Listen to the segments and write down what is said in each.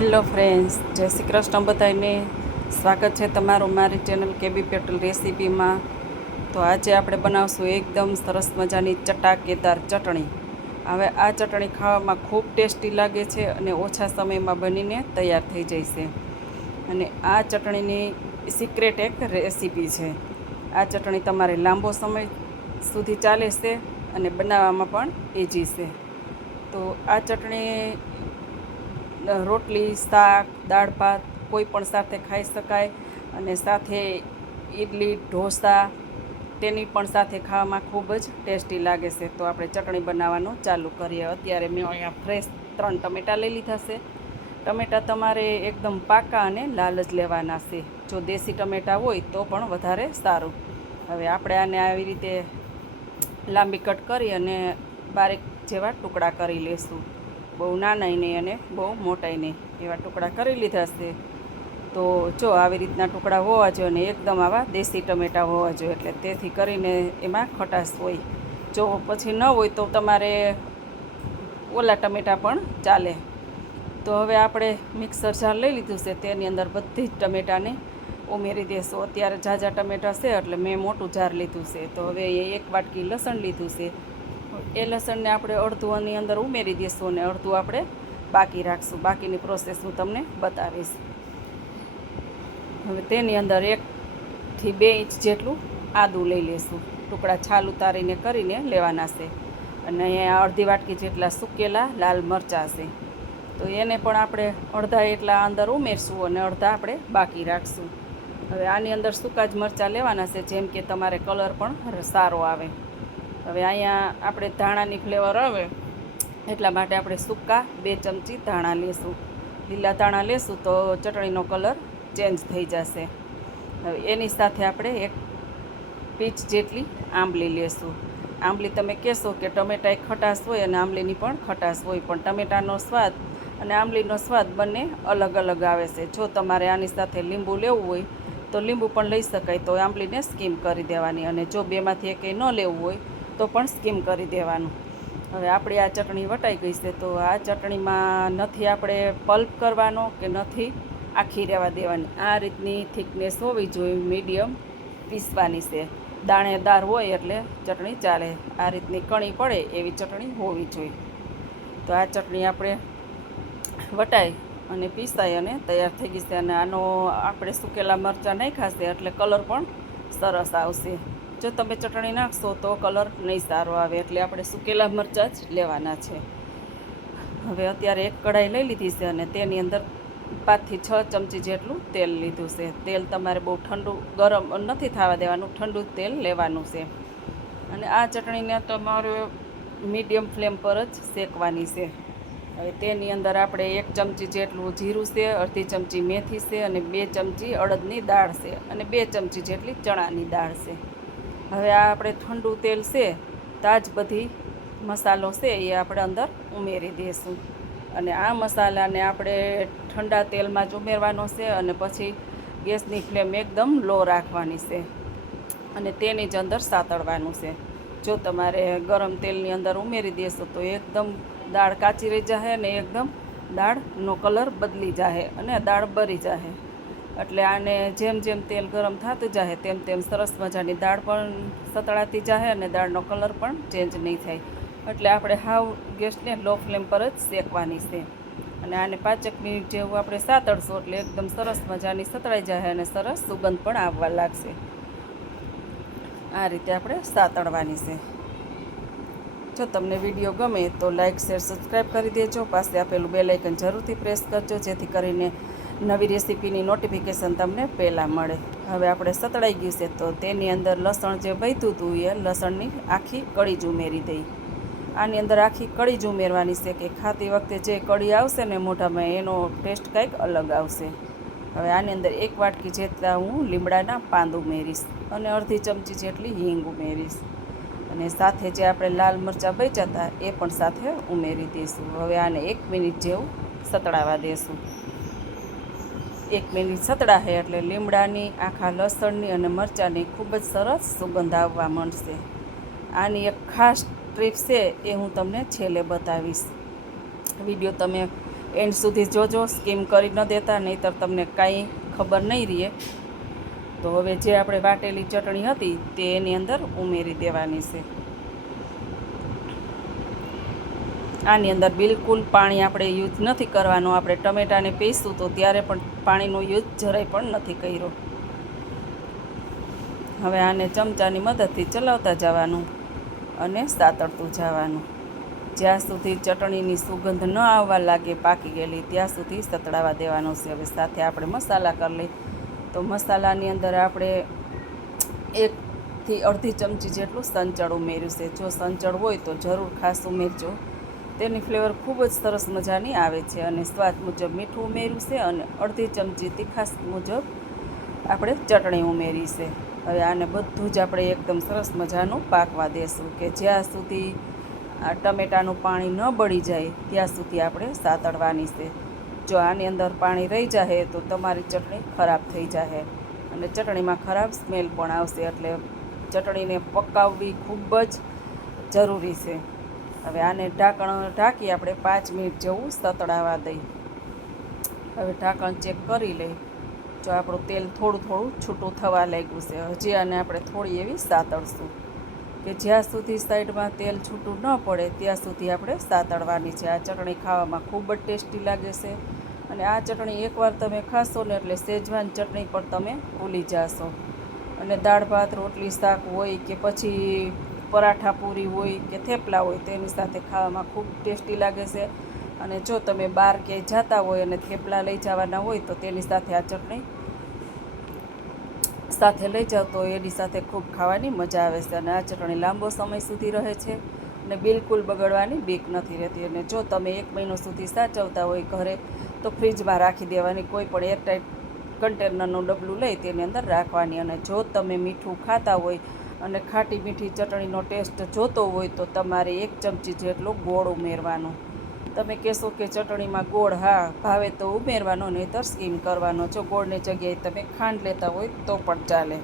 Hello friends, જય શ્રી કૃષ્ણ બધાને. સ્વાગત છે તમારું મારી ચેનલ કેબી પટેલ રેસીપીમાં. તો આજે આપણે બનાવશું એકદમ સરસ મજાની ચટાકેદાર ચટણી. હવે આ ચટણી ખાવામાં ખૂબ ટેસ્ટી લાગે છે અને ઓછા સમયમાં બનીને તૈયાર થઈ જશે. અને આ ચટણીની સિક્રેટ એક રેસીપી છે. આ ચટણી તમારે લાંબો સમય સુધી ચાલે છે અને બનાવવામાં પણ ઇઝી છે. તો આ ચટણી રોટલી, શાક, દાળ ભાત કોઈ પણ સાથે ખાઈ શકાય. અને સાથે ઇડલી, ઢોસા તેની પણ સાથે ખાવામાં ખૂબ જ ટેસ્ટી લાગે છે. તો આપણે ચટણી બનાવવાનું ચાલુ કરીએ. અત્યારે મેં અહીંયા ફ્રેશ 3 ટમેટાં લઈ લીધા છે. ટમેટાં તમારે એકદમ પાકા અને લાલ જ લેવાના છે. જો દેશી ટમેટાં હોય તો પણ વધારે સારું. હવે આપણે આને આવી રીતે લાંબી કટ કરી અને બારીક જેવા ટુકડા કરી લઈશું. બહુ નાનાય નહીં અને બહુ મોટાય નહીં એવા ટુકડા કરી લીધા છે. તો જો આવી રીતના ટુકડા હોવા જોઈએ અને એકદમ આવા દેશી ટમેટાં હોવા જોઈએ, એટલે તેથી કરીને એમાં ખટાશ હોય. જો પછી ન હોય તો તમારે ઓલા ટમેટાં પણ ચાલે. તો હવે આપણે મિક્સર જાર લઈ લીધું છે, તેની અંદર બધી જ ટમેટાને ઉમેરી દેશું. અત્યારે ઝાઝા ટમેટાં છે એટલે મેં મોટું જાર લીધું છે. તો હવે એ 1 વાટકી લસણ લીધું છે. એ લસણને આપણે અડધું આની અંદર ઉમેરી દઈશું અને અડધું આપણે બાકી રાખશું. બાકીની પ્રોસેસ હું તમને બતાવીશ. હવે તેની અંદર 1 થી 2 ઇંચ જેટલું આદું લઈ લઈશું. ટુકડા છાલ ઉતારીને કરીને લેવાના છે. અને અહીંયા અડધી વાટકી જેટલા સૂકેલા લાલ મરચાં છે. તો એને પણ આપણે અડધા એટલા અંદર ઉમેરશું અને અડધા આપણે બાકી રાખશું. હવે આની અંદર સૂકા જ મરચાં લેવાના છે, જેમ કે તમારે કલર પણ સારો આવે. હવે અહીંયા આપણે ધાણાની ફ્લેવર આવે એટલા માટે આપણે સૂકા 2 ચમચી ધાણા લેશું. લીલા ધાણા લેશું તો ચટણીનો કલર ચેન્જ થઈ જશે. હવે એની સાથે આપણે 1 પીંચ જેટલી આંબલી લેશું. આંબલી તમે કહેશો કે ટમેટાએ ખટાશ હોય અને આંબલીની પણ ખટાશ હોય, પણ ટમેટાનો સ્વાદ અને આંબલીનો સ્વાદ બંને અલગ અલગ આવે છે. જો તમારે આની સાથે લીંબુ લેવું હોય તો લીંબુ પણ લઈ શકાય, તો આંબલીને સ્કીમ કરી દેવાની. અને જો બેમાંથી એકેય ન લેવું હોય તો પણ સ્કીમ કરી દેવાનું. હવે આપણી આ ચટણી વટાઈ ગઈ છે. તો આ ચટણીમાં નથી આપણે પલ્પ કરવાનો કે નથી આખી રહેવા દેવાની. આ રીતની થિકનેસ હોવી જોઈએ, મીડિયમ પીસવાની છે. દાણેદાર હોય એટલે ચટણી ચાલે, આ રીતની કણી પડે એવી ચટણી હોવી જોઈએ. તો આ ચટણી આપણે વટાઈ અને પીસાઈ અને તૈયાર થઈ ગઈ છે. અને આનો આપણે સૂકેલા મરચાં નાખ્યા છે એટલે કલર પણ સરસ આવશે. જો તમે ચટણી નાખશો તો કલર નહીં સારો આવે, એટલે આપણે સૂકેલા મરચાં જ લેવાના છે. હવે અત્યારે 1 કઢાઈ લઈ લીધી છે અને તેની અંદર 5 થી 6 ચમચી જેટલું તેલ લીધું છે. તેલ તમારે બહુ ઠંડુ ગરમ નથી થવા દેવાનું, ઠંડુ તેલ લેવાનું છે. અને આ ચટણીને તમારે મીડિયમ ફ્લેમ પર જ શેકવાની છે. હવે તેની અંદર આપણે 1 ચમચી જેટલું જીરું છે, અડધી ચમચી મેથી છે અને 2 ચમચી અડદની દાળ છે અને 2 ચમચી જેટલી ચણાની દાળ છે. હવે આ આપણે ઠંડુ તેલ છે તો આ જ બધી મસાલો છે એ આપણે અંદર ઉમેરી દઈશું. અને આ મસાલાને આપણે ઠંડા તેલમાં જ ઉમેરવાનો છે અને પછી ગેસની ફ્લેમ એકદમ લો રાખવાની છે અને તેની જ અંદર સાતળવાનું છે. જો તમારે ગરમ તેલની અંદર ઉમેરી દેશો તો એકદમ દાળ કાચી રહી જશે અને એકદમ દાળનો કલર બદલી જશે અને દાળ બળી જશે. એટલે આને જેમ જેમ તેલ ગરમ થતું જાય તેમ તેમ સરસ મજાની દાળ પણ સતળાતી જશે અને દાળનો કલર પણ ચેન્જ નહીં થાય. એટલે આપણે હાવ ગેસને લો ફ્લેમ પર જ શેકવાની છે. અને આને 5 મિનિટ જેવું આપણે સાતળશું એટલે એકદમ સરસ મજાની સતળાઈ જશે અને સરસ સુગંધ પણ આવવા લાગશે. આ રીતે આપણે સાતળવાની છે. જો તમને વિડીયો ગમે તો લાઇક, શેર, સબસ્ક્રાઈબ કરી દેજો. પાસે આપેલું બેલ આઇકન જરૂરથી પ્રેસ કરજો, જેથી કરીને નવી રેસીપીની નોટિફિકેશન તમને પહેલાં મળે. હવે આપણે સતળાઈ ગયું છે તો તેની અંદર લસણ જે વધ્યું હતું એ લસણની આખી કળી જ ઉમેરી દઈ. આની અંદર આખી કળી જ ઉમેરવાની છે કે ખાતી વખતે જે કળી આવશે ને મોઢામાં એનો ટેસ્ટ કંઈક અલગ આવશે. હવે આની અંદર 1 વાટકી જેટલા હું લીમડાના પાન ઉમેરીશ અને અડધી ચમચી જેટલી હિંગ ઉમેરીશ. અને સાથે જે આપણે લાલ મરચાં બચ્યા હતા એ પણ સાથે ઉમેરી દઈશું. હવે આને 1 મિનિટ જેવું સતળાવા દઈશું. 1 મિનિટ સતળાશે એટલે લીમડાની, આખા લસણની અને મરચાંની ખૂબ જ સરસ સુગંધ આવવા માંડશે. આની એક ખાસ ટ્રીપ છે એ હું તમને છેલ્લે બતાવીશ. વિડીયો તમે એન્ડ સુધી જોજો, સ્કીમ કરી ન દેતા, નહીંતર તમને કાંઈ ખબર નહીં રહે. તો હવે જે આપણે વાટેલી ચટણી હતી તે એની અંદર ઉમેરી દેવાની છે. આની અંદર બિલકુલ પાણી આપણે યુઝ નથી કરવાનો. આપણે ટમેટાને પીસું તો ત્યારે પણ પાણીનો યુઝ જરાય પણ નથી કર્યો. હવે આને ચમચાની મદદથી ચલાવતા જવાનું અને સાતળતું જવાનું. જ્યાં સુધી ચટણીની સુગંધ ન આવવા લાગે પાકી ગયેલી, ત્યાં સુધી સતળાવા દેવાનું છે. હવે સાથે આપણે મસાલા કરી લઈએ. તો મસાલાની અંદર આપણે 1 થી અડધી ચમચી જેટલું સંચળ ઉમેર્યું છે. જો સંચળ હોય તો જરૂર ખાસ ઉમેરજો, તેની ફ્લેવર ખૂબ જ સરસ મજાની આવે છે. અને સ્વાદ મુજબ મીઠું ઉમેર્યું છે અને અડધી ચમચી તીખાશ મુજબ આપણે ચટણી ઉમેરી છે. હવે આને બધું જ આપણે એકદમ સરસ મજાનું પાકવા દેશું, કે જ્યાં સુધી આ ટમેટાનું પાણી ન બળી જાય ત્યાં સુધી આપણે સાતળવાની છે. જો આની અંદર પાણી રહી જાય તો તમારી ચટણી ખરાબ થઈ જાય અને ચટણીમાં ખરાબ સ્મેલ પણ આવશે. એટલે ચટણીને પકાવવી ખૂબ જ જરૂરી છે. હવે આને ઢાંકી આપણે 5 મિનિટ જેવું સતળાવા દઈ. હવે ઢાંકણ ચેક કરી લઈ. જો આપણું તેલ થોડું થોડું છૂટું થવા લાગ્યું છે. હજી આને આપણે થોડી એવી સાતળશું, કે જ્યાં સુધી સાઈડમાં તેલ છૂટું ન પડે ત્યાં સુધી આપણે સાતળવાની છે. આ ચટણી ખાવામાં ખૂબ જ ટેસ્ટી લાગે છે. અને આ ચટણી એકવાર તમે ખાશો ને એટલે શેજવાન ચટણી પણ તમે ભૂલી જશો. અને દાળ ભાત, રોટલી, શાક હોય કે પછી પરાઠા પૂરી હોય કે થેપલા હોય, તેની સાથે ખાવામાં ખૂબ ટેસ્ટી લાગે છે. અને જો તમે બહાર ક્યાંય જતા હોય અને થેપલા લઈ જવાના હોય તો તેની સાથે આ ચટણી સાથે લઈ જાઓ તો એની સાથે ખૂબ ખાવાની મજા આવે છે. અને આ ચટણી લાંબો સમય સુધી રહે છે અને બિલકુલ બગડવાની બીક નથી રહેતી. અને જો તમે 1 મહિનો સુધી સાચવતા હોય ઘરે તો ફ્રીજમાં રાખી દેવાની. કોઈ પણ એરટાઈટ કન્ટેનરનું ડબલું લઈ તેની અંદર રાખવાની. અને જો તમે મીઠું ખાતા હોય અને ખાટી મીઠી ચટણીનો ટેસ્ટ જોતો હોય તો તમારે 1 ચમચી જેટલો ગોળ ઉમેરવાનો. તમે કહેશો કે ચટણીમાં ગોળ હા ભાવે તો ઉમેરવાનો, નહીંતર સ્કીમ કરવાનો. જો ગોળની જગ્યાએ તમે ખાંડ લેતા હોય તો પણ ચાલે.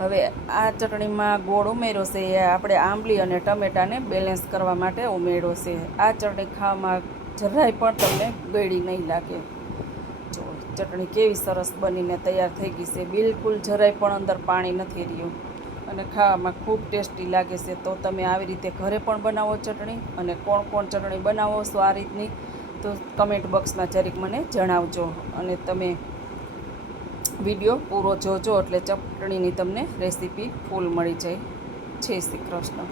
હવે આ ચટણીમાં ગોળ ઉમેર્યો છે એ આપણે આંબલી અને ટમેટાને બેલેન્સ કરવા માટે ઉમેર્યો છે. આ ચટણી ખાવામાં જરાય પણ તમને ગળી નહીં લાગે. જો ચટણી કેવી સરસ બનીને તૈયાર થઈ ગઈ છે. બિલકુલ જરાય પણ અંદર પાણી નથી રહ્યું અને ખાવામાં ખૂબ ટેસ્ટી લાગે છે. તો તમે આવી રીતે ઘરે પણ બનાવો ચટણી. અને કોણ કોણ ચટણી બનાવો છો આ રીતની, તો કમેન્ટ બોક્સમાં જરીક મને જણાવજો. અને તમે વિડીયો પૂરો જોજો એટલે ચટણીની તમને રેસીપી ફૂલ મળી જાય. જય શ્રી કૃષ્ણ.